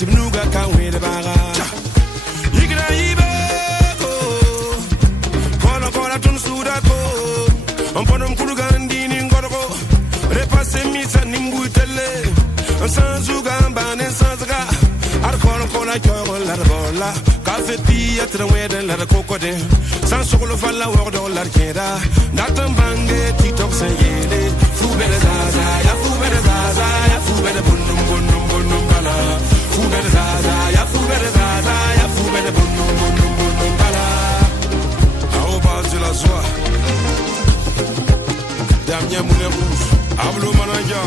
Tibnuga can wait about Yigra Ibeko Kola Tun Sudako Amponum Kurugandini Gorgo Repasse Misa Nimbutele Sanzuga Sanzaga Arcola Largola Café Pia Trawed la Cocode San Solo Falla World Larkeda Natan Bange TikTok Sayele Fuberezaza Ya Fuberezaza Ya Fubere Bunum Bala Fuberezaza Ya Fuberezaza Ya Fubere Bunum Bala Au bas de la joie Damien Moulin Rouge Ablo Mananja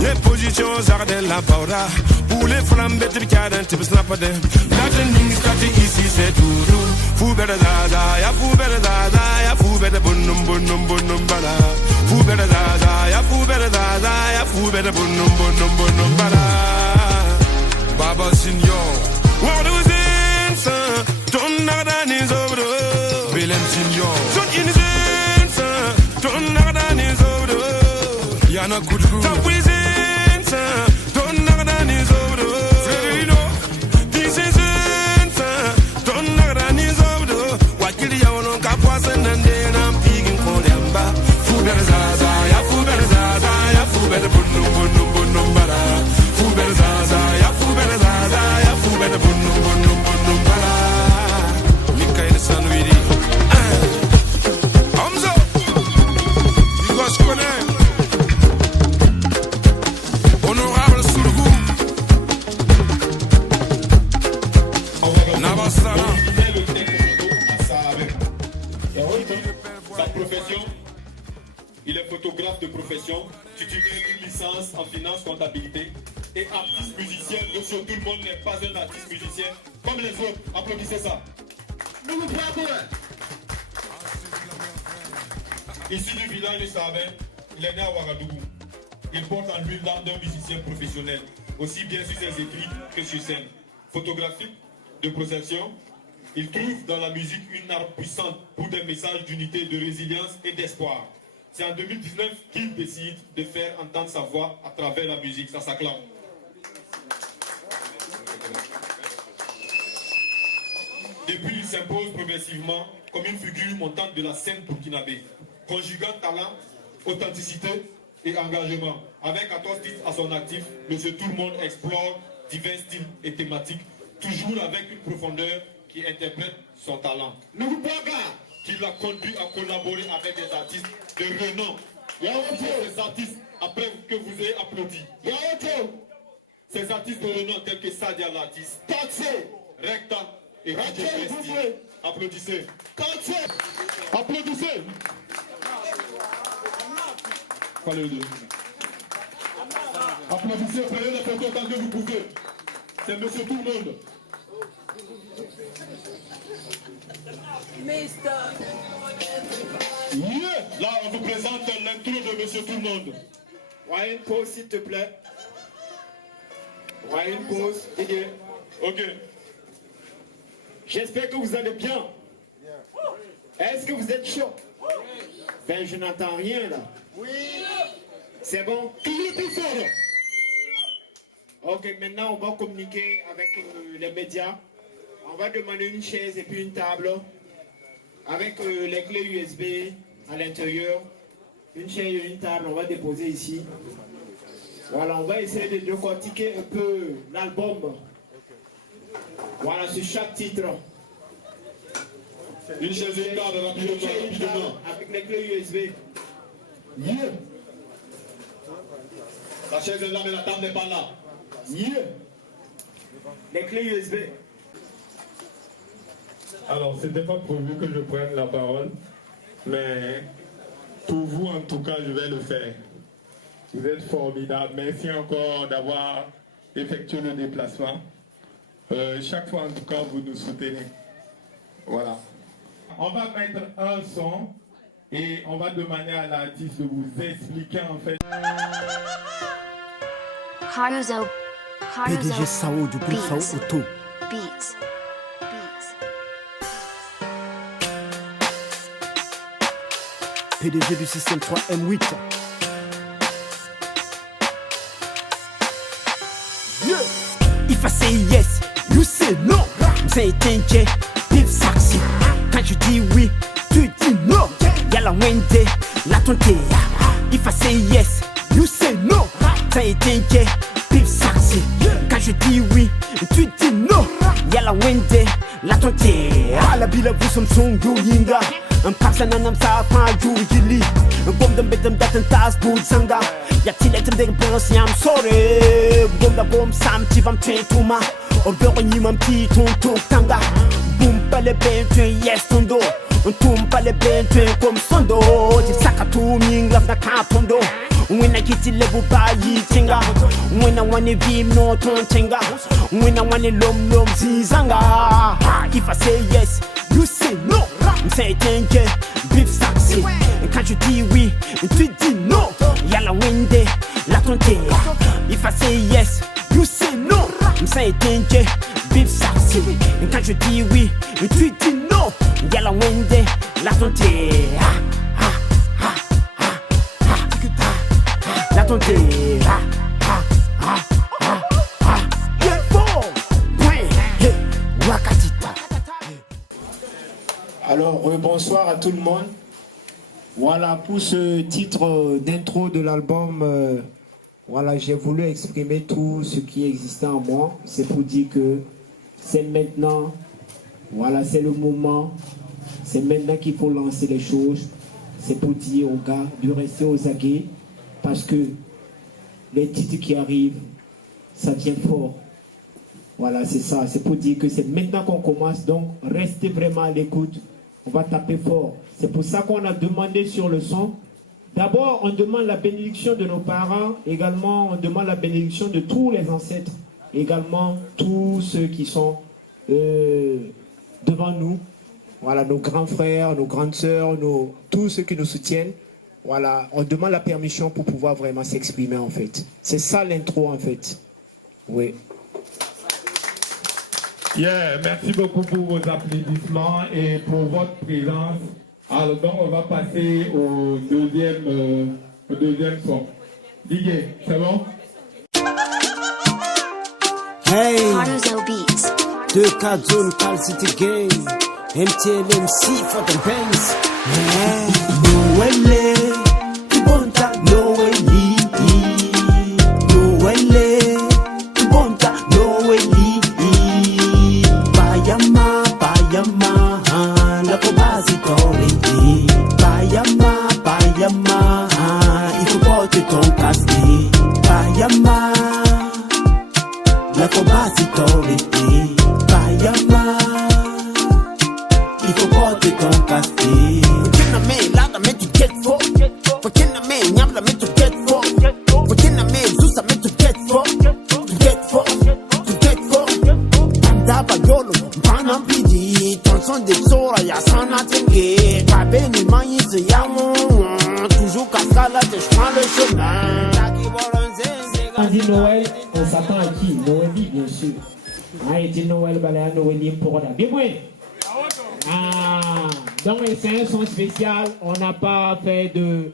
les positions Zardel la Baura pour les flammes bêtes qui a d'un type snapade. La tenue ici c'est tout. Fuberezaza, ya Fuberezaza, ya Fubere Bunum Bala. Fuberezaza, ya Fuberezaza, ya Fubere Bunum Bala. Baba Signor, what was in son? Don't know that is over. Willem Signor, son innocent son. Don't know that is over. Yana Kudu, some presents. Don't know that is over. Fredino, this is it. Don't know that is over. What did you want to capwas and then I'm picking for them back. Fuberezaza, ya Fuberezaza, ya Fubere Bunum Bala. Fuberezaza, ya Fuberezaza, ya Fubere Bunum Bala. Mikael Sanwiri. Hamza, you was connect. Honorable Soulgou. Nabasara. Sa profession, il est photographe de profession, titulaire d'une licence en finance comptabilité et artiste musicien. Monsieur, tout le monde n'est pas un artiste musicien comme les autres. Applaudissez ça. Issu du village de Sabin, il est né à Ouagadougou. Il porte en lui l'âme d'un musicien professionnel, aussi bien sur ses écrits que sur scène. Photographique, de procession, il trouve dans la musique une arme puissante pour des messages d'unité, de résilience et d'espoir. C'est en 2019 qu'il décide de faire entendre sa voix à travers la musique. Ça s'acclame. Depuis, il s'impose progressivement comme une figure montante de la scène burkinabé, conjuguant talent, authenticité et engagement. Avec 14 titres à son actif, Monsieur Tout le Monde explore divers styles et thématiques, toujours avec une profondeur qui interprète son talent. Qui l'a conduit à collaborer avec des artistes de renom. Ces artistes, après que vous ayez applaudi. Ces artistes de renom tels que Sadia l'artiste, Recta et Radio Presti. Applaudissez. Applaudissez. Applaudissez, prenez la photo tant que vous pouvez. C'est Monsieur Tout le Monde. Yeah. Là, on vous présente l'intro de Monsieur Tout le Monde. Une pause, s'il te plaît. Une pause. Ok. J'espère que vous allez bien. Est-ce que vous êtes chaud? Ben, je n'entends rien là. Oui. C'est bon? Criez plus fort. Ok, maintenant on va communiquer avec les médias. On va demander une chaise et puis une table avec les clés USB à l'intérieur. Une chaise et une table, on va déposer ici. Voilà, on va essayer de décortiquer un peu l'album. Voilà, sur chaque titre. Une chaise et une table, rapidement. Avec les clés USB. Yeah. La chaise est là, mais la table n'est pas là. Yeah. Les clés USB. Alors, c'était pas prévu que je prenne la parole, mais pour vous, en tout cas, je vais le faire. Vous êtes formidables. Merci encore d'avoir effectué le déplacement. Chaque fois, en tout cas, vous nous soutenez. Voilà. On va mettre un son et on va demander à l'artiste de vous expliquer en fait. Caruso. PDG Saúde, Bruxão, Auto. Beats. PDG du système 3M8. Yeah. If I say yes, you say no. Say thank you, Pip Saxi. Quand je dis oui, tu dis non. Y'a la Wendy, la tonté. If I say yes, you say no. Say thank you, Pip Saxi. Quand je dis oui, tu dis non. Y'a la Wendy, la tonté. La bila vous sommes son yinga. Un paksa nanam sa pa ju gili. Un bom dam betam datan tas bud sanga. Ya tilet dem pense yam sorry. Bom da bom sam ti vam train to ma. O bero ni mam pi ton ton tanga. Boom pa le ben train yes tondo. Un tum pa le ben train comme sondo. Ti saka tu ming love na ka tondo. When I get to level by yi tinga. When I wanna be no ton tinga. When I wanna lom zizanga. If I say yes, you say no. Say thank you, Bip Saxi. Quand je dis oui, tu dis non. Y'a la Wendy, la tonté. If I say yes, you say no. Say thank you, Bip Saxi. Quand je dis oui, tu dis non. Y'a la Wendy, la tonté. La tonté. Bien fort. Hey, Wakatita. Alors, bonsoir à tout le monde. Voilà, pour ce titre d'intro de l'album, voilà, j'ai voulu exprimer tout ce qui existait en moi. C'est pour dire que c'est maintenant, voilà, c'est le moment. C'est maintenant qu'il faut lancer les choses. C'est pour dire aux gars de rester aux aguets. Parce que les titres qui arrivent, ça vient fort. Voilà, c'est ça. C'est pour dire que c'est maintenant qu'on commence. Donc, restez vraiment à l'écoute. On va taper fort. C'est pour ça qu'on a demandé sur le son. D'abord, on demande la bénédiction de nos parents. Également, on demande la bénédiction de tous les ancêtres. Également, tous ceux qui sont devant nous. Voilà, nos grands frères, nos grandes sœurs, tous ceux qui nous soutiennent. Voilà, on demande la permission pour pouvoir vraiment s'exprimer en fait. C'est ça l'intro en fait. Oui. Yeah, merci beaucoup pour vos applaudissements et pour votre présence. Alors donc on va passer au deuxième son. Didier, c'est bon? Hey, Caruso Beats. 2-4 zone, Cal City Game. MTLMC for the bands. Hey, Noël, Kibonta, Noëli. Noël, Kibonta, Noëli. Bayama, la base torrenti. Bayama, il faut porter ton casque. Bayama, la base torrenti. Bayama, il faut porter ton casque. Forget na me, lada me to get for. Forget na me, nyamla me to get for. Forget na me, zusa me to get for. To get for. Daba yolo, mpana mpidi. Tonson de sora ya sana tenge. Kabeni maïs yamon. Toujours cascade, je prends le chemin. On dit Noël, on s'attend à qui? Noël, bien sûr. Ah, il dit Noël, balaya Noël, pour la bien oui. Ah, donc c'est un son spécial. On n'a pas fait de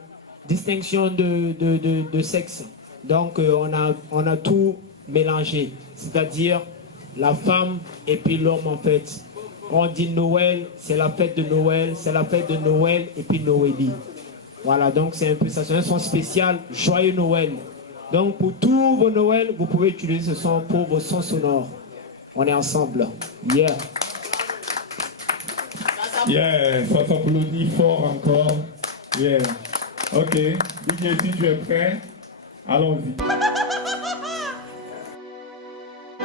distinction de sexe. Donc on a tout mélangé. C'est-à-dire la femme et puis l'homme en fait. On dit Noël, c'est la fête de Noël, c'est la fête de Noël et puis Noëli. Voilà, donc c'est un peu ça, c'est un son spécial, joyeux Noël. Donc pour tous vos Noëls, vous pouvez utiliser ce son pour vos sons sonores. On est ensemble. Yeah. Yeah, ça s'applaudit fort encore. Yeah. Ok, Didier, si tu es prêt, allons-y.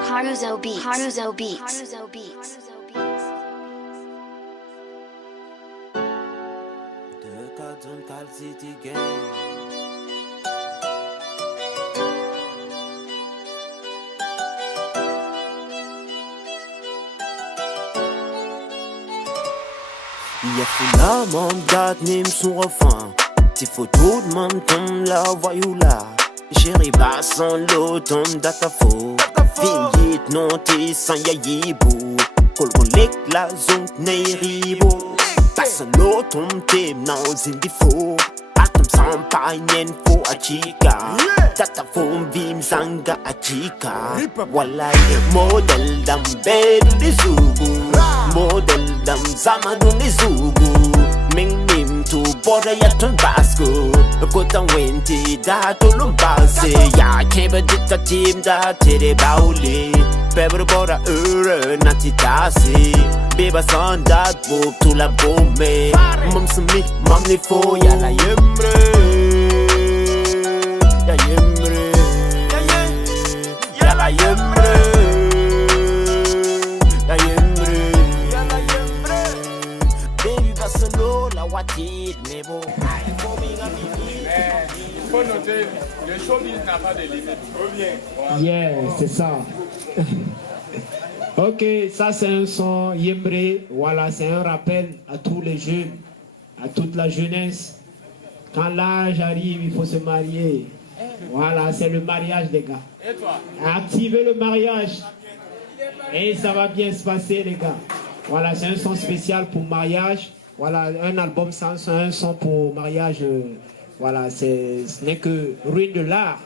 Haruzo Beats. Haruzo Beats. Haruzo Beats. Il y a fou là, mon date, n'aime son refrain. Tes photos de mon tom la voyou là. Chérie, bas sans l'automne data faux. Vingit non t'es sans yayibo. Kol kolek la zone neiribo. Passe l'automne t'es non zindifo. Atom sans païnen faux à chica. Data faux bim zanga à chica. Walay model dam bed de zugu. Model dam zamadou de zugu. Ming nim tu border ya ton basco. Kota wenti da to lumbase. Ya keba dita team da tere baule. Pebble border nati tasi. Beba san dat bob tu la bombe. Mam sumi mam ni fo ya la yemre. Ya yemre. Ya la yemre. Ya yemre. Baby basalo la watit mais bon. Il faut noter, le showbiz n'a pas de limite. Reviens. Yeah, c'est ça. Ok, ça c'est un son Yembre. Voilà, c'est un rappel à tous les jeunes, à toute la jeunesse. Quand l'âge arrive, il faut se marier. Voilà, c'est le mariage, les gars. Et toi? Activez le mariage. Et ça va bien se passer, les gars. Voilà, c'est un son spécial pour mariage. Voilà, un album sans un son pour mariage. Voilà, ce n'est que ruine de l'art.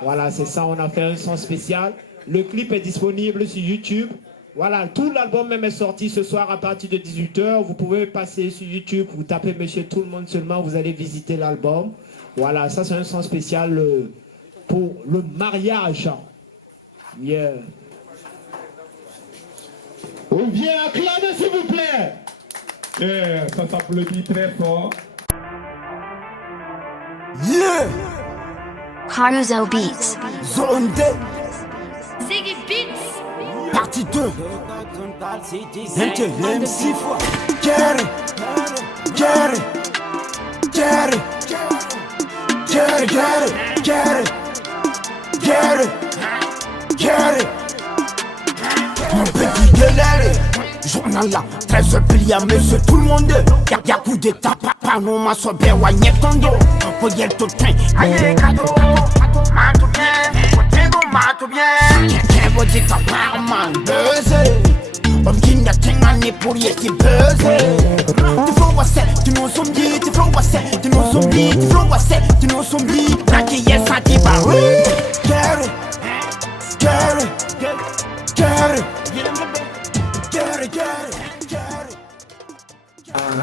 Voilà, c'est ça, on a fait un son spécial. Le clip est disponible sur YouTube. Voilà, tout l'album même est sorti ce soir à partir de 18h. Vous pouvez passer sur YouTube, vous tapez Monsieur Tout le Monde seulement, vous allez visiter l'album. Voilà, ça c'est un son spécial pour le mariage. Yeah. On vient acclamer s'il vous plaît. Yeah, ça s'applaudit très fort. Yeah! Haruzo Beats. Zone D. Ziggy Beats. Partie 2. NTM 6 fois. Get it. Get it. Get it. Get it. Get it. Get it. Get it. Mon petit galère. Journal là, 13 piliers à monsieur tout le monde. Y'a coup d'état, papa, non, ma soeur, béwa, n'y est ton dos. Voyez le totin, aïe les cadeaux. Mato bien, otego mato bien. Quelqu'un va dire que par man buzzer. Om qui n'a qu'un année pour y être buzzer. Tu flow wassé, tu nous zombies, tu flow wassé, tu nous zombies, tu flow wassé, tu nous zombies. La qui est ça qui va. Get it, get it, get it.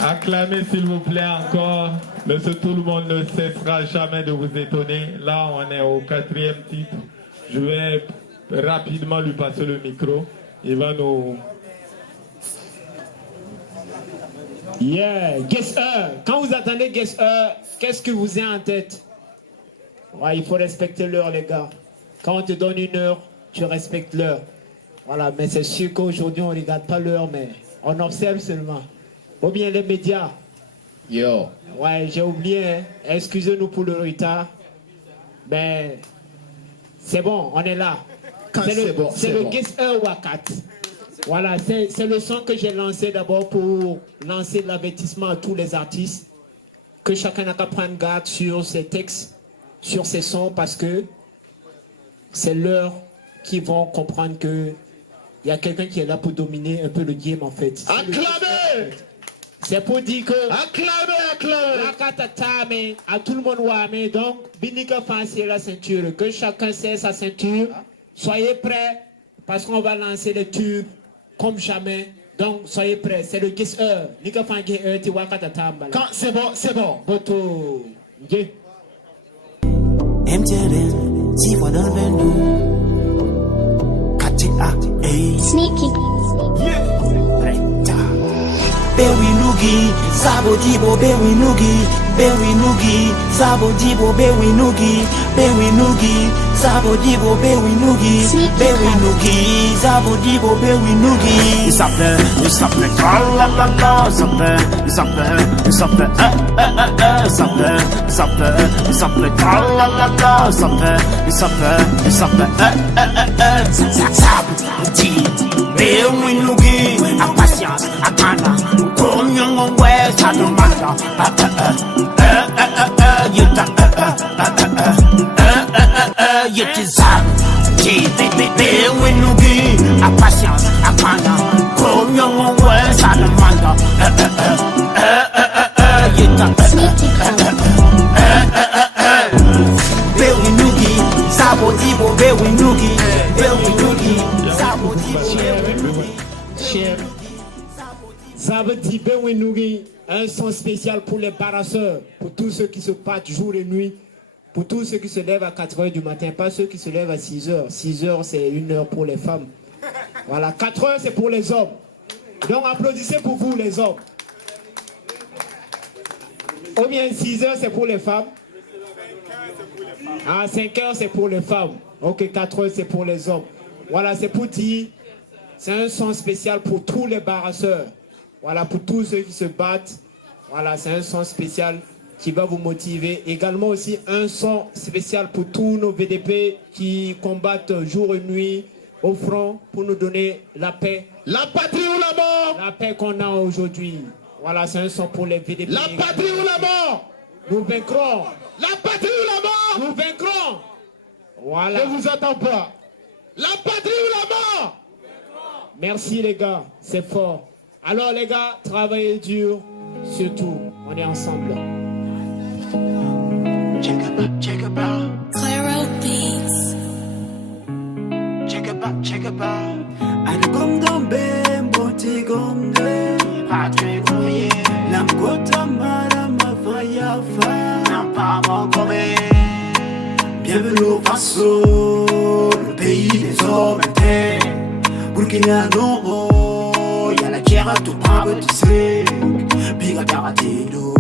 Acclamez s'il vous plaît encore. Monsieur Tout le Monde ne cessera jamais de vous étonner. Là, on est au 4e titre. Je vais rapidement lui passer le micro. Il va nous... Yeah, guess 1. Quand vous attendez guess 1, qu'est-ce que vous avez en tête? Ouais, il faut respecter l'heure, les gars. Quand on te donne une heure, tu respectes l'heure. Voilà, mais c'est sûr qu'aujourd'hui, on ne regarde pas l'heure, mais on observe seulement. Ou bien les médias. Yo. Ouais, j'ai oublié, hein. Excusez-nous pour le retard. Ben, c'est bon, on est là. C'est le Guess 1 Wakat. Voilà, c'est le son que j'ai lancé d'abord pour lancer l'avertissement à tous les artistes. Que chacun n'a qu'à prendre garde sur ses textes, sur ses sons, parce que c'est l'heure qu'ils vont comprendre que il y a quelqu'un qui est là pour dominer un peu le game en fait. Acclamez! C'est pour dire que... Acclamez! La katatame, à tout le monde ouame. Donc, binika fancy la ceinture. Que chacun sait sa ceinture. Soyez prêts, parce qu'on va lancer les tubes comme jamais. Donc, soyez prêts. C'est le Guess 1. Nika fangy 1, tu vois katatame. Quand c'est bon, c'est bon. Boto. Yeah. MTLM, 6 fois dans le 22. KTA, hey. Sneaky. Yeah. Renta. Bewinugi, Sabodibo, Bewinugi, Bewinugi, Sabodibo, Bewinugi, Bewinugi, Sabodibo, Bewinugi, Bewinugi, Sabodibo, Bewinugi. Il s'appelle, tralalala, il s'appelle, tralalala, il s'appelle, Bewinugi, a patience, a gana, comme young west, I don't matter. You deserve, Bewinugi, a patience, a gana, comme young west, I don't matter. Bewinugi, Sabodibo, Bewinugi, Bewinugi, Sabodibo. Ça veut dire Bewinugi, un son spécial pour les barasseurs, pour tous ceux qui se battent jour et nuit, pour tous ceux qui se lèvent à 4h du matin, pas ceux qui se lèvent à 6h. 6h, c'est 1 heure pour les femmes. Voilà, 4h, c'est pour les hommes. Donc applaudissez pour vous, les hommes. Ou bien 6h, c'est pour les femmes. Ah, 5h, c'est pour les femmes. Ok, 4h, c'est pour les hommes. Voilà, c'est pour dire, c'est un son spécial pour tous les barasseurs. Voilà, pour tous ceux qui se battent. Voilà, c'est un son spécial qui va vous motiver. Également aussi un son spécial pour tous nos VDP qui combattent jour et nuit au front pour nous donner la paix. La patrie ou la mort? La paix qu'on a aujourd'hui. Voilà, c'est un son pour les VDP. La patrie ou la mort? Nous vaincrons. La patrie ou la mort? Nous vaincrons. Voilà. Je vous attends pas. La patrie ou la mort? Merci les gars, c'est fort. Alors les gars, travaillez dur, surtout, on est ensemble. Check it out. Claro Beats. Check it out. And come down, bam, boti gomde. Patrick Moye. Lam kota mara ma faya fa. Nam pa mon come. Bienvenue au Faso, le pays des hommes inter. Burkina no, y'a la guerre tout brave, tu sais. Biga Taratino.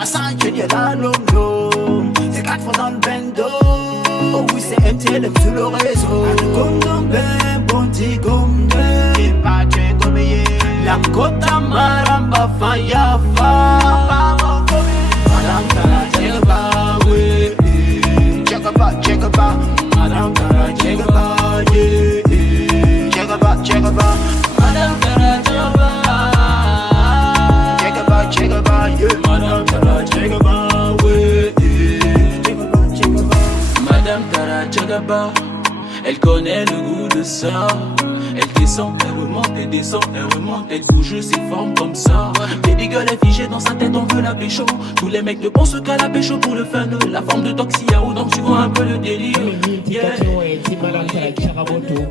Assan Kenya la lomlo. C'est 4 fois dans le bendo. Oui, c'est MTLM sur le réseau. Comme dans ben, bon petit comme deux. Et pas de comé. La kota maramba faya fa. Madame Tala, check it out, oui. Check it out. Madame Tala, check it out, yeah. Check it out. Madame Tala, check it out, yeah. Madame Tala, check it out, oui. Madame Tara Tchagaba, elle connaît le goût de ça. Elle descend, elle remonte, elle descend, elle remonte, elle bouge ses formes comme ça. Baby girl est figée dans sa tête, on veut la pécho. Tous les mecs ne pensent qu'à la pécho pour le fun. La forme de Toxia ou donc tu vois un peu le délire. Yeah. Madame Tala Charaboto,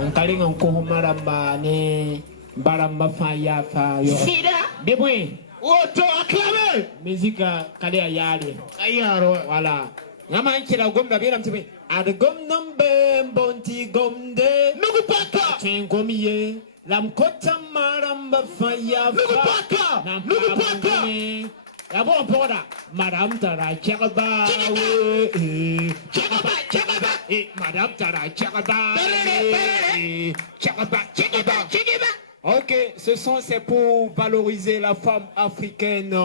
on calme encore Maramba, ne Baramba Faya Fayo. Debout, auto acclamé. Musique Kalea Yali. Ayaro, voilà. Yaman kila gomda bira mtibe ad gomdam bem bonti gomde nugu paka chen gomiye lam kota maramba faya fa nugu paka ya bon poda madame Tara Tchagaba Tchagaba madame Tara Tchagaba Tchagaba. Ok, ce son c'est pour valoriser la femme africaine,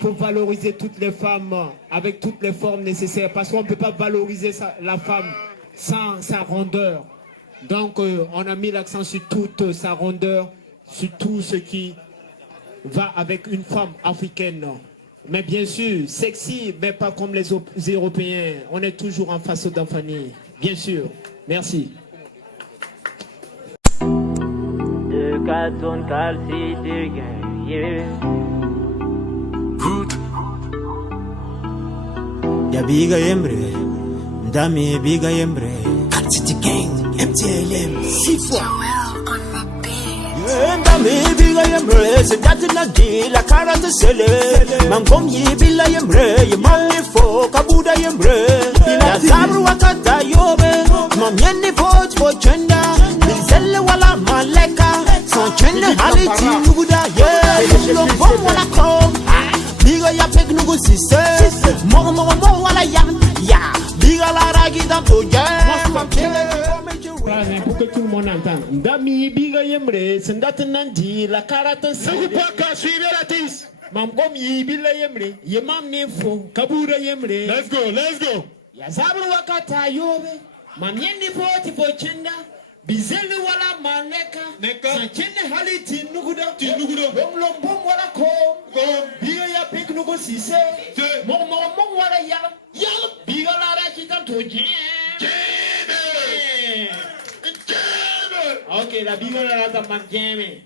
pour valoriser toutes les femmes avec toutes les formes nécessaires, parce qu'on ne peut pas valoriser la femme sans sa rondeur. Donc on a mis l'accent sur toute sa rondeur, sur tout ce qui va avec une femme africaine. Mais bien sûr, sexy, mais pas comme les Européens. On est toujours en face d'Anfani, bien sûr. Merci. Cartoon Calci yeah. Ya biga yembre, Dami biga yembre. City Gang, MTLM, 6 fois. Dami biga yembre, c'est datina di la cara de sele. Mangom yi bila yembre, ye mami fo kabuda yembre. Ya zabru wakata yobe, mamyeni fo chenda. Nizele wala maleka. Son chende haliti nuguda, yeah. nugu sise Moro wala yan Ya Biga la ragi da toje pour que tout le monde entende. Dami biga yemre, sendata nandi la karata sa. Ne pas qu'à suivre l'artiste. Mam comme yibila yemre, yemam nefo, kabura yemre. Let's go. Ya zabru wakata yobe. Mam yendi fo chenda. Bizeli wala maneka. Sanchene haliti nuguda. Bom wala ko. Biga ya pek nugo sise. Mom wala yal. Biga la rakita toje. Ok, la biga la rata mangiame.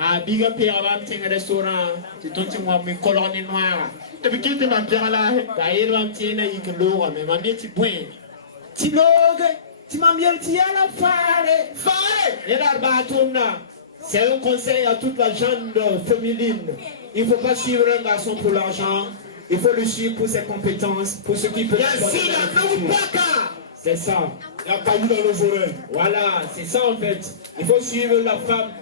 Ah, biga père va me tenir restaurant. Tu t'en moi mes colonnes noires. Depuis qu'il te m'a père là, d'ailleurs va me tenir y que l'eau, mais m'a bien ti point. Ti blog, ti m'a bien ti à la fare. Et là batomna. C'est un conseil à toute la jeune féminine. Il ne faut pas suivre un garçon pour l'argent. Il faut le suivre pour ses compétences, pour ce qu'il peut faire. C'est ça. Il y a pas eu dans le volet. Voilà, c'est ça en fait. Il faut suivre la femme.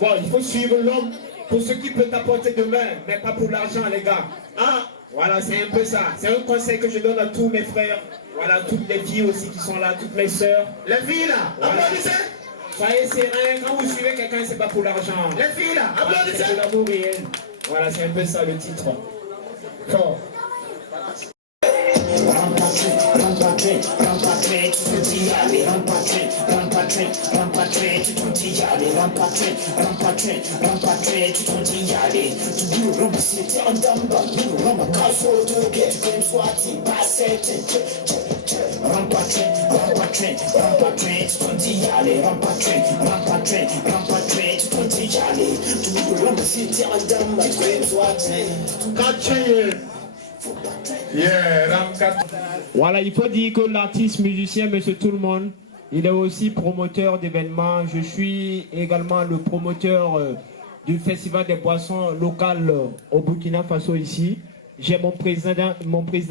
Bon, il faut suivre l'homme pour ce qu'il peut t'apporter demain, mais pas pour l'argent, les gars. Hein? Voilà, c'est un peu ça. C'est un conseil que je donne à tous mes frères. Voilà, toutes les filles aussi qui sont là, toutes mes sœurs. Les filles là, applaudissez. Soyez sereins, quand vous suivez quelqu'un, c'est pas pour l'argent. Les filles là, applaudissez. C'est pour l'amour réel. Voilà, c'est un peu ça le titre. Fort. Voilà, il faut dire que l'artiste, musicien, monsieur tout le monde, il est aussi promoteur d'événements. Je suis également le promoteur du Festival des boissons locales au Burkina Faso ici. J'ai mon président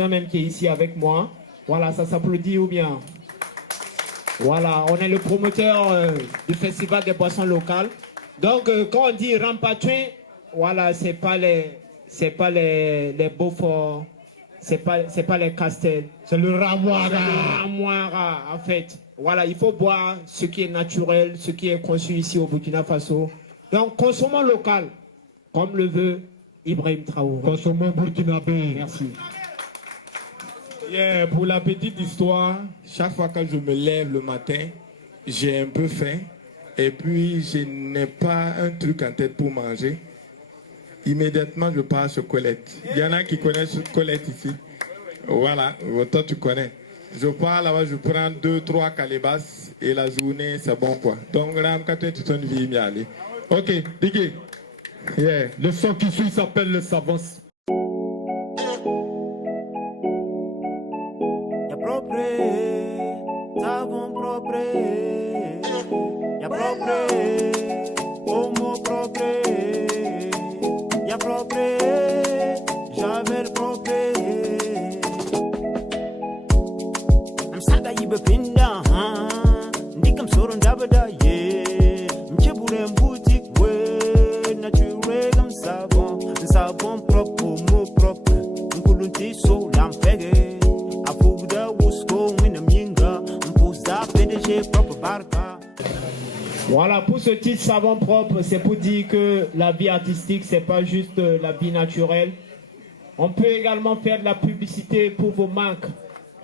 même qui est ici avec moi. Voilà, ça s'applaudit ou bien? Voilà, on est le promoteur du Festival des boissons locales. Donc, quand on dit Rampatouin, voilà, c'est pas les Beaufort. C'est pas les Castel, c'est le Ramoira en fait. Voilà, il faut boire ce qui est naturel, ce qui est conçu ici au Burkina Faso. Donc consommons local, comme le veut Ibrahim Traoré. Consommons burkinabé. Merci. Yeah, pour la petite histoire, chaque fois que je me lève le matin, j'ai un peu faim et puis je n'ai pas un truc en tête pour manger. Immédiatement, je pars sur Colette. Il y en a qui connaissent Colette ici. Voilà, toi tu connais. Je pars là-bas, je prends 2-3 calebasses et la journée, c'est bon quoi. Donc, là, quand tu es toute une vie, aller. Ok, Diggy. Yeah. Le son qui suit s'appelle le Savance. Y'a propre, savon propre. Y'a propre, homo propre. Y'a propre, Javel propre. I'm sada yibe pinda, ndikam soron dabada ye. Mchebure boutique we, naturel comme savon propre, homo propre. Mkulunti so lampege, afuda wusko winamyinga, mpuza PDG propre barka. Voilà, pour ce titre savon propre, c'est pour dire que la vie artistique, c'est pas juste la vie naturelle. On peut également faire de la publicité pour vos marques.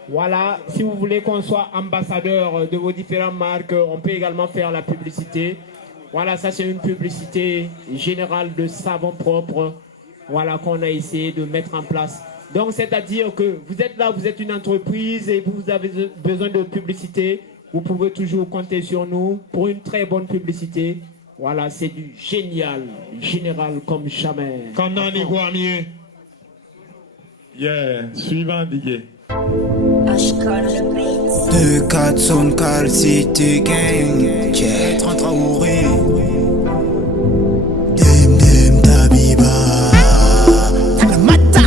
Voilà, si vous voulez qu'on soit ambassadeur de vos différentes marques, on peut également faire la publicité. Voilà, ça c'est une publicité générale de savon propre, voilà, qu'on a essayé de mettre en place. Donc, c'est-à-dire que vous êtes là, vous êtes une entreprise et vous avez besoin de publicité. Vous pouvez toujours compter sur nous pour une très bonne publicité. Voilà, c'est du génial, général comme jamais. Quand on y voit mieux. Yeah, suivant Didier. 2-4 son cal city gang. Jet 30 Traoré. Dem Dabiba. Mata.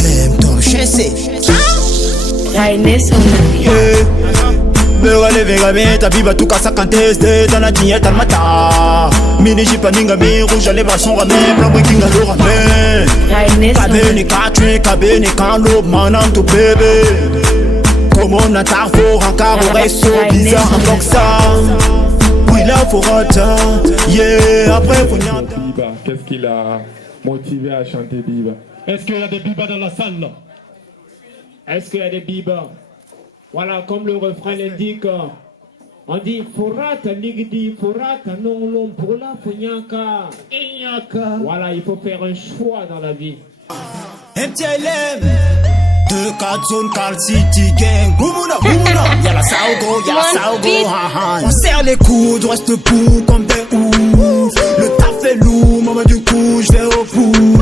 Dem Tom Chessé. Highness on the Beurre vegame, ta biba tout casa canteste, dans la diète al mata. Mini jipaninga mi, rouge à lèvres sont ramés, blanc breaking à l'eau ramé. Kabene katwe, kabene kando, manam to bébé. Comme on a tarfo, rancard au resto, bizarre en boxa. Oui là faut rata, yeah, après faut n'y Biba, qu'est-ce qui l'a motivé à chanter Biba? Est-ce qu'il y a des bibas dans la salle là? Est-ce qu'il y a des bibas? Voilà, comme le refrain l'indique, on dit Forata ligdi, forata non l'homme pour la fonyaka. Voilà, il faut faire un choix dans la vie. MTLM 2-4 zone Carl City Gang. Boumouna, boumouna. Y'a la Saogo, haha. On serre les coudes, on reste pour comme des ouf. Le taf est lourd, maman du coup, je vais au bout.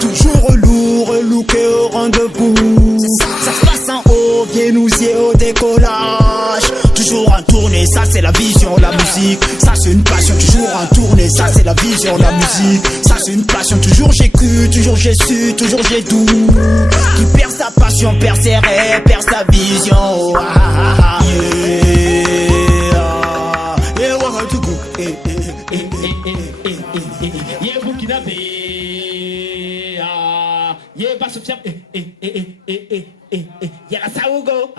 Toujours lourd, relooké au rendez-vous. Ça se passe en haut, viens nous y au décollage. Toujours en tournée, ça c'est la vision, la musique. Ça c'est une passion, toujours en tournée, ça c'est la vision, la musique. Ça c'est une passion, toujours j'ai cru, toujours j'ai su, toujours j'ai tout. Qui perd sa passion, perd ses rêves, perd sa vision. Oh, ah, ah, ah, yeah, what to cook? Yeah, Burkinabé. Yeah, Bassofia. Yeah, la Saogo.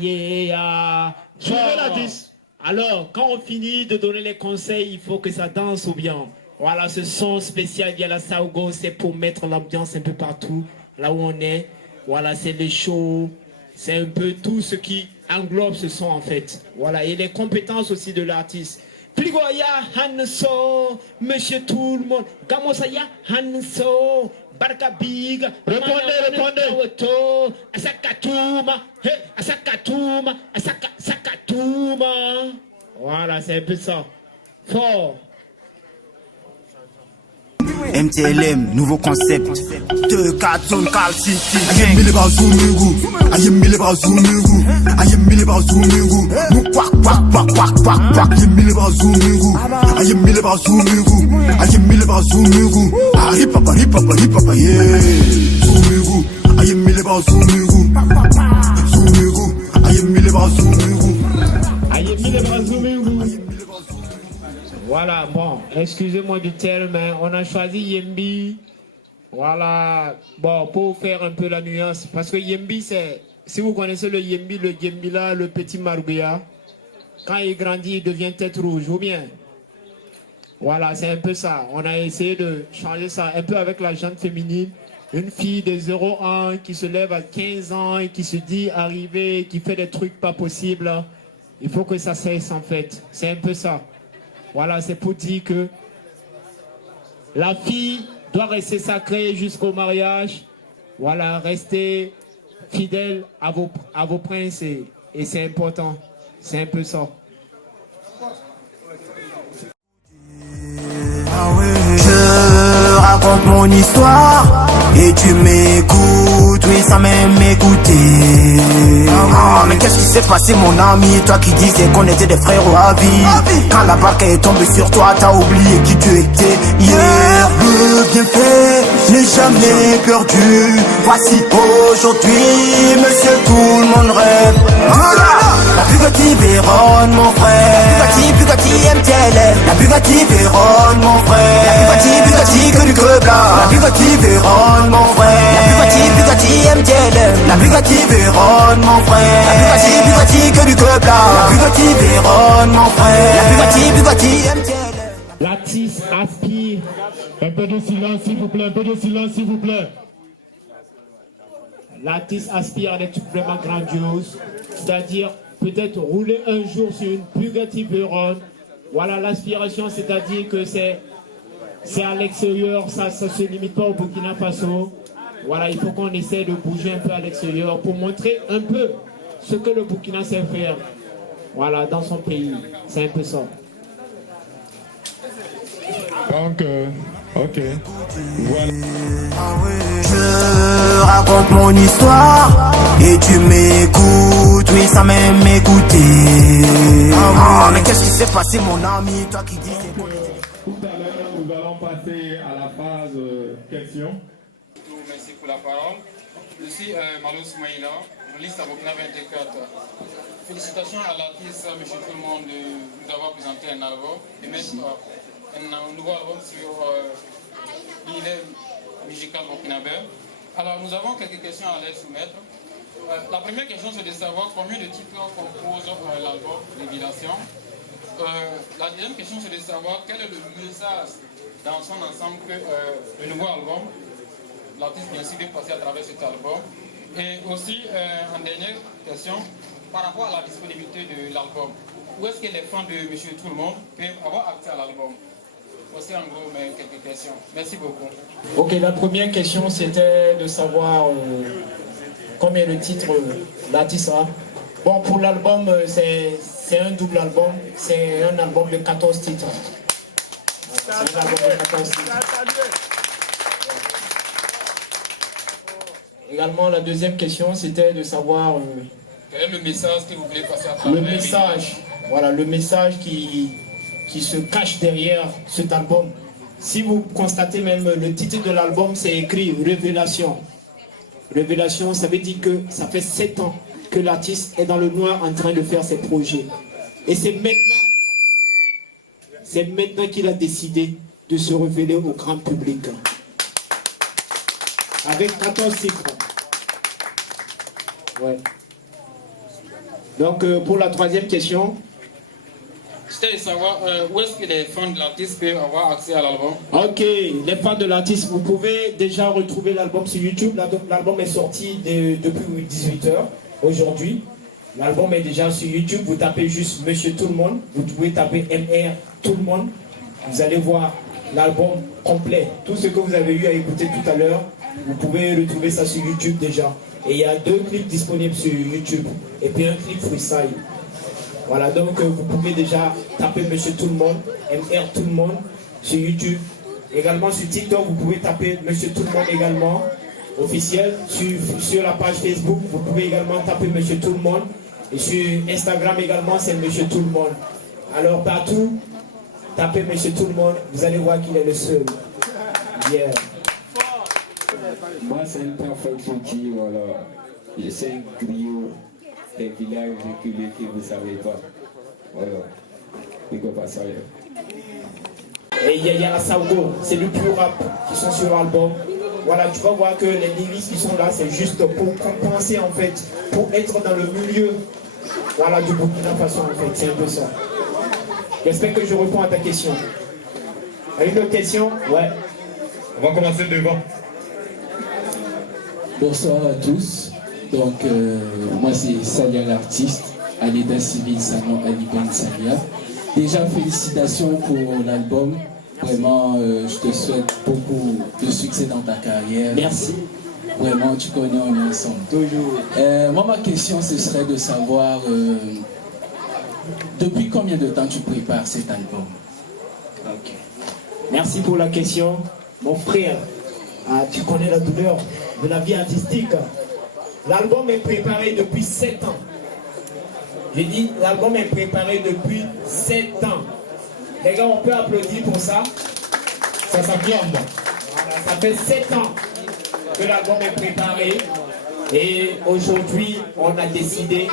Yeah. Tu veux la 10? Alors, quand on finit de donner les conseils, il faut que ça danse ou bien. Voilà, ce son spécial via la Saogo, c'est pour mettre l'ambiance un peu partout, là où on est. Voilà, c'est le show, c'est un peu tout ce qui englobe ce son en fait. Voilà, et les compétences aussi de l'artiste. Pligoya Hanso, monsieur tout le monde. Gamosaya Hanso, Barka Big. Répondez. Asakatuma, Asakatuma, Asakatuma. Voilà, c'est un peu ça. Fort. MTLM, nouveau concept. 2-4 zone Carl City. I am Billy Bazumigu. I am Billy Bazumigu. I am Billy Bazumigu. Quack, quack, quack, quack, quack, quack. I am Billy Bazumigu. I am Billy Bazumigu. I am Billy Bazumigu. Ah, ripapa, yeah. Zumigu. I am Billy Bazumigu. Zumigu. I am Billy Bazumigu. I am Billy Bazumigu. Voilà, bon, excusez-moi du terme, mais on a choisi Yembi. Voilà, bon, pour faire un peu la nuance. Parce que Yembi, c'est, si vous connaissez le Yembi là, le petit Maruguya, quand il grandit, il devient tête rouge, ou bien? Voilà, c'est un peu ça. On a essayé de changer ça un peu avec la gente féminine. Une fille de 0 ans qui se lève à 15 ans et qui se dit arriver, qui fait des trucs pas possibles. Il faut que ça cesse en fait. C'est un peu ça. Voilà, c'est pour dire que la fille doit rester sacrée jusqu'au mariage. Voilà, rester fidèle à vos princes et c'est important. C'est un peu ça. Je raconte mon histoire et tu m'écoutes, oui sans même m'écouter. Ah, mais qu'est-ce qui s'est passé mon ami, toi qui disais qu'on était des frères à vie. Quand la barque est tombée sur toi, t'as oublié qui tu étais hier. Le bienfait n'est jamais perdu. Voici aujourd'hui, monsieur tout le monde rêve. La Bugatti Veyron mon frère. Bugatti MTLM. La Bugatti Veyron mon frère. La Bugatti que du club là. La Bugatti Veyron mon frère. La Bugatti MTLM. La Bugatti Veyron mon frère. La Bugatti que du club là. La Bugatti Veyron mon frère. La Bugatti MTLM. L'artiste aspire. Un peu de silence s'il vous plaît, un peu de silence s'il vous plaît. L'artiste aspire à des trucs vraiment grandioses. C'est-à-dire peut-être rouler un jour sur une Bugatti Veyron. Voilà l'aspiration, c'est-à-dire que c'est à l'extérieur, ça ne se limite pas au Burkina Faso. Voilà, il faut qu'on essaie de bouger un peu à l'extérieur pour montrer un peu ce que le Burkina sait faire. Voilà, dans son pays. C'est un peu ça. Donc, ok. Voilà. Je raconte mon histoire et tu m'écoutes, oui sans même m'écouter. Ah, mais qu'est-ce qui s'est passé mon ami, toi qui dis c'est quoi? Tout à l'heure, nous allons passer à la phase questions. Merci pour la parole. Je suis Malou Soumaïla, journaliste à Burkina 24. félicitations à l'artiste M. Tout le monde de nous avoir présenté un album et mettre un nouveau album sur l'île musicale burkinabé. Alors nous avons quelques questions à les soumettre. La première question c'est de savoir combien de titres compose l'album Révélation. La deuxième question c'est de savoir quel est le message dans son ensemble que le nouveau album, l'artiste bien sûr veut passer à travers cet album. Et aussi, en dernière question, par rapport à la disponibilité de l'album, où est-ce que les fans de Monsieur Tout le Monde peuvent avoir accès à l'album? Voici en gros mes quelques questions. Merci beaucoup. Ok, la première question c'était de savoir combien de titres l'artiste a. Bon, pour l'album, c'est un double album, c'est un album de 14 titres. C'est un album de 14 titres. Également, la deuxième question, c'était de savoir... quel est le message que vous voulez passer à travers le message, voilà, le message qui se cache derrière cet album. Si vous constatez même, le titre de l'album, c'est écrit « Révélation ». Révélation, ça veut dire que ça fait 7 ans que l'artiste est dans le noir en train de faire ses projets. Et c'est maintenant qu'il a décidé de se révéler au grand public. Avec 14 titres. Ouais. Donc, pour la troisième question. C'était de savoir où est-ce que les fans de l'artiste peuvent avoir accès à l'album. Ok, les fans de l'artiste, vous pouvez déjà retrouver l'album sur YouTube. L'album est sorti depuis 18h aujourd'hui. L'album est déjà sur YouTube. Vous tapez juste Monsieur Tout le Monde. Vous pouvez taper MR Tout le Monde. Vous allez voir l'album complet. Tout ce que vous avez eu à écouter tout à l'heure, vous pouvez retrouver ça sur YouTube déjà. Et il y a 2 clips disponibles sur YouTube. Et puis un clip freestyle. Voilà, donc vous pouvez déjà taper Monsieur Tout le Monde, MR Tout le Monde sur YouTube. Également sur TikTok, vous pouvez taper Monsieur Tout le Monde également, officiel. Sur la page Facebook, vous pouvez également taper Monsieur Tout le Monde. Et sur Instagram également, c'est Monsieur Tout le Monde. Alors partout, tapez Monsieur Tout le Monde, vous allez voir qu'il est le seul. Yeah. Moi, c'est un perfect qui, voilà. Je sais un griot des villages reculés que vous ne savez pas. Voilà. Il ne pas ça. Et Yaya Asaugo, c'est le plus rap qui sont sur l'album. Voilà, tu vas voir que les lyrics qui sont là, c'est juste pour compenser en fait, pour être dans le milieu, voilà, du Burkina Faso en fait, c'est un peu ça. J'espère que je réponds à ta question. Une autre question? Ouais. On va commencer devant. Bonsoir à tous. Donc, moi c'est Salia l'artiste, Alida Civil Salon Ali Ben Salia. Déjà, félicitations pour l'album. Vraiment, je te souhaite beaucoup de succès dans ta carrière. Merci. Vraiment, tu connais, on est ensemble. Toujours. Moi, ma question, ce serait de savoir depuis combien de temps tu prépares cet album? Ok. Merci pour la question. Mon frère, tu connais la douleur de la vie artistique. L'album est préparé depuis 7 ans. J'ai dit, l'album est préparé depuis 7 ans. Les gars, on peut applaudir pour ça. Ça s'acclame. Voilà, ça fait 7 ans que l'album est préparé. Et aujourd'hui, on a décidé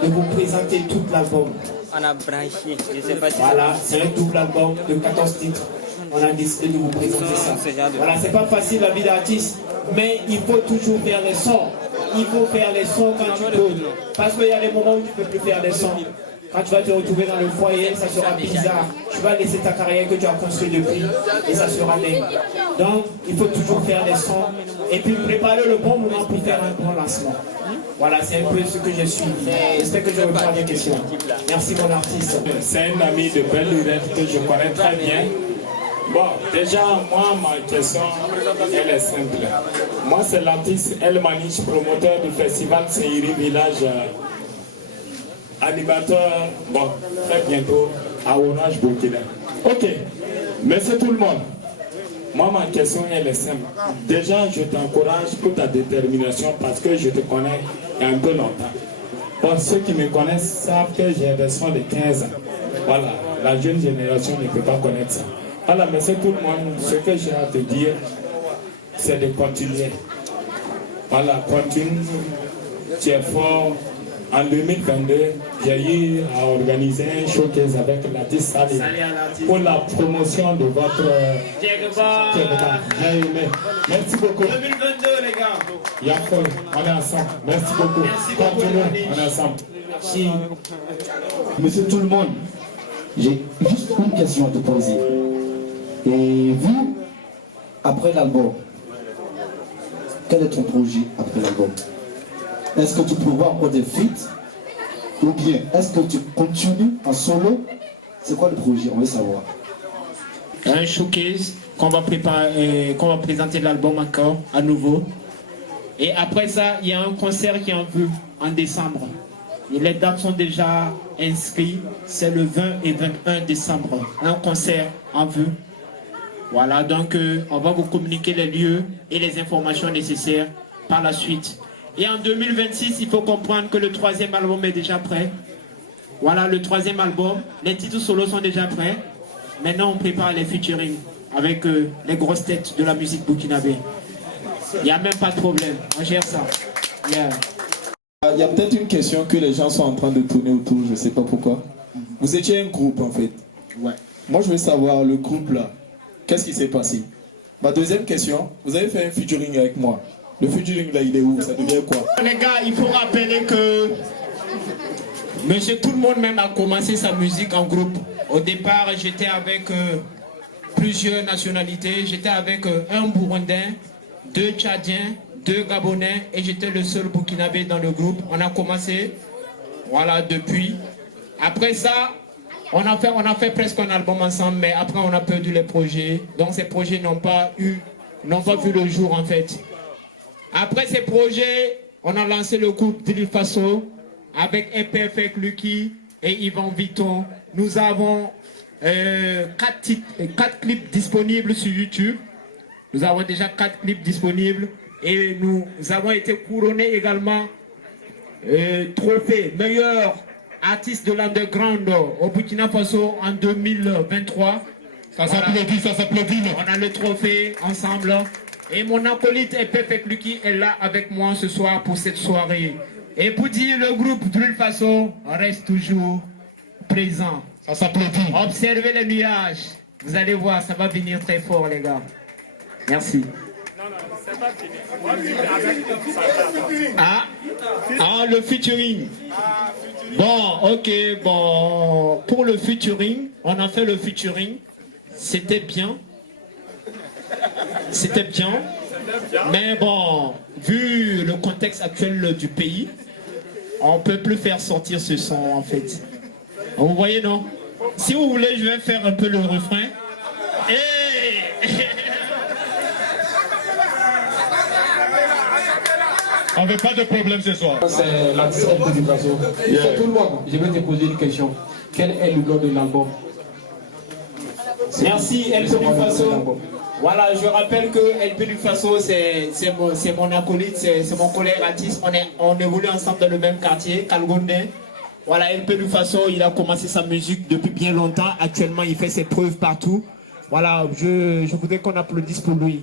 de vous présenter tout l'album. On a branché, je sais pas si voilà, c'est un double album de 14 titres. On a décidé de vous présenter ça. Voilà, c'est pas facile la vie d'artiste, mais il faut toujours faire les sons. Il faut faire les sons quand tu peux. Parce qu'il y a des moments où tu ne peux plus faire des sons. Quand tu vas te retrouver dans le foyer, ça sera bizarre. Tu vas laisser ta carrière que tu as construite depuis et ça sera dingue. Donc, il faut toujours faire des sons et puis préparer le bon moment pour faire un bon lancement. Voilà, c'est un peu ce que je suis. J'espère que je réponds à des questions. Merci mon artiste. C'est un ami de belle lurette que je connais très bien. Bon, déjà, moi, ma question, elle est simple. Moi, c'est l'artiste El Maniche, promoteur du festival Seiri Village, animateur, bon, très bientôt, à Orange Burkina. Ok, merci tout le monde. Moi, ma question, elle est simple. Déjà, je t'encourage pour ta détermination parce que je te connais il y a un peu longtemps. Pour ceux qui me connaissent savent que j'ai des sons de 15 ans. Voilà, la jeune génération ne peut pas connaître ça. Voilà, mais c'est tout le monde. Ce que j'ai à te dire, c'est de continuer. Voilà, continue. Tu es fort. en 2022, j'ai eu à organiser un showcase avec l'artiste Sali pour la promotion de votre Djegba. J'ai aimé. Merci beaucoup. 2022 les gars. Yafon, on est ensemble. Merci beaucoup. Continuons, on est ensemble. Merci. Monsieur tout le monde, j'ai juste une question à te poser. Et vous, après l'album, quel est ton projet après l'album? Est-ce que tu prévois encore des feats? Ou bien est-ce que tu continues en solo? C'est quoi le projet? On veut savoir. Un showcase qu'on va préparer, qu'on va présenter l'album encore à nouveau. Et après ça, il y a un concert qui est en vue en décembre. Et les dates sont déjà inscrites. C'est le 20 et 21 décembre. Un concert en vue. Voilà, donc on va vous communiquer les lieux et les informations nécessaires par la suite. Et en 2026, il faut comprendre que le 3e album est déjà prêt. Voilà, le 3e album. Les titres solos sont déjà prêts. Maintenant, on prépare les featuring avec les grosses têtes de la musique burkinabé. Il n'y a même pas de problème. On gère ça. Yeah. Il y a peut-être une question que les gens sont en train de tourner autour, je ne sais pas pourquoi. Vous étiez un groupe en fait. Ouais. Moi je veux savoir, le groupe là, qu'est-ce qui s'est passé? Ma deuxième question, vous avez fait un featuring avec moi. Le featuring là, il est où? Ça devient quoi? Les gars, il faut rappeler que Monsieur Tout le Monde même a commencé sa musique en groupe. Au départ, j'étais avec plusieurs nationalités. J'étais avec un Burundais, 2 Tchadiens, 2 Gabonais et j'étais le seul Burkinabé dans le groupe. On a commencé, voilà, depuis. Après ça, on a fait presque un album ensemble, mais après on a perdu les projets. Donc ces projets n'ont pas vu le jour en fait. Après ces projets, on a lancé le groupe Drill Faso avec Imperfect Lucky et Yvan Vuitton. Nous avons 4 clips disponibles sur YouTube. Nous avons déjà 4 clips disponibles et nous avons été couronnés également trophée meilleur artiste de l'underground au Burkina Faso en 2023. Ça s'applaudit, ça s'applaudit. On a le trophée ensemble. Et mon acolyte Imperfect Lucky est là avec moi ce soir pour cette soirée. Et pour dire, le groupe Drill Faso reste toujours présent. Ça s'applaudit. Observez les nuages. Vous allez voir, ça va venir très fort, les gars. Merci. Le featuring. Bon, ok, bon. Pour le featuring, on a fait le featuring. C'était bien. C'était bien. Mais bon, vu le contexte actuel du pays, on ne peut plus faire sortir ce son en fait. Vous voyez, non? Si vous voulez, je vais faire un peu le refrain. On veut pas de problème ce soir. C'est l'artiste du Faso. C'est tout le monde. Je vais te poser une question. Quel est le nom de l'album? Merci, LP du Faso. Voilà, je rappelle que LP du Faso, c'est mon acolyte, c'est mon collègue artiste. On évolue ensemble dans le même quartier, Kalgonde. Voilà, LP du Faso, il a commencé sa musique depuis bien longtemps. Actuellement, il fait ses preuves partout. Voilà, je voudrais qu'on applaudisse pour lui.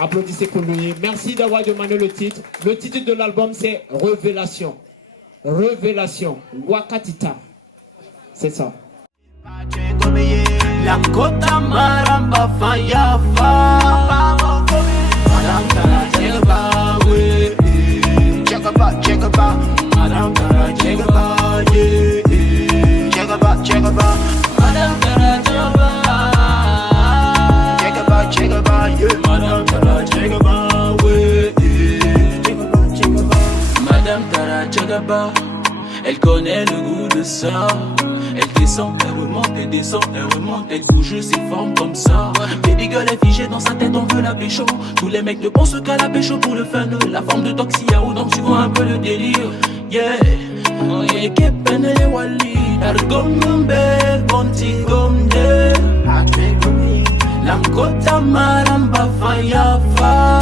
Applaudissez pour lui. Merci d'avoir demandé le titre. Le titre de l'album, c'est Révélation. Révélation. Wakatita. C'est ça. La kota maramba faya fa Madame Tara Jegaba we Jegaba Madame Tara Jegaba ye Jegaba Madame Tara Jegaba ye Madame Tara Jegaba we Madame Tara Jegaba, elle connaît le goût de ça. Elle descend, elle remonte, elle descend, elle remonte, elle bouge ses formes comme ça. Baby girl est figée dans sa tête, on veut la pécho. Tous les mecs ne pensent qu'à la pécho pour le fun. La forme de Toxiao, donc tu vois un peu le délire. Yeah, oh yeah, Kepen et Wally, Argombe, Bonti Gomde, Lamkota Maramba Faya Fa.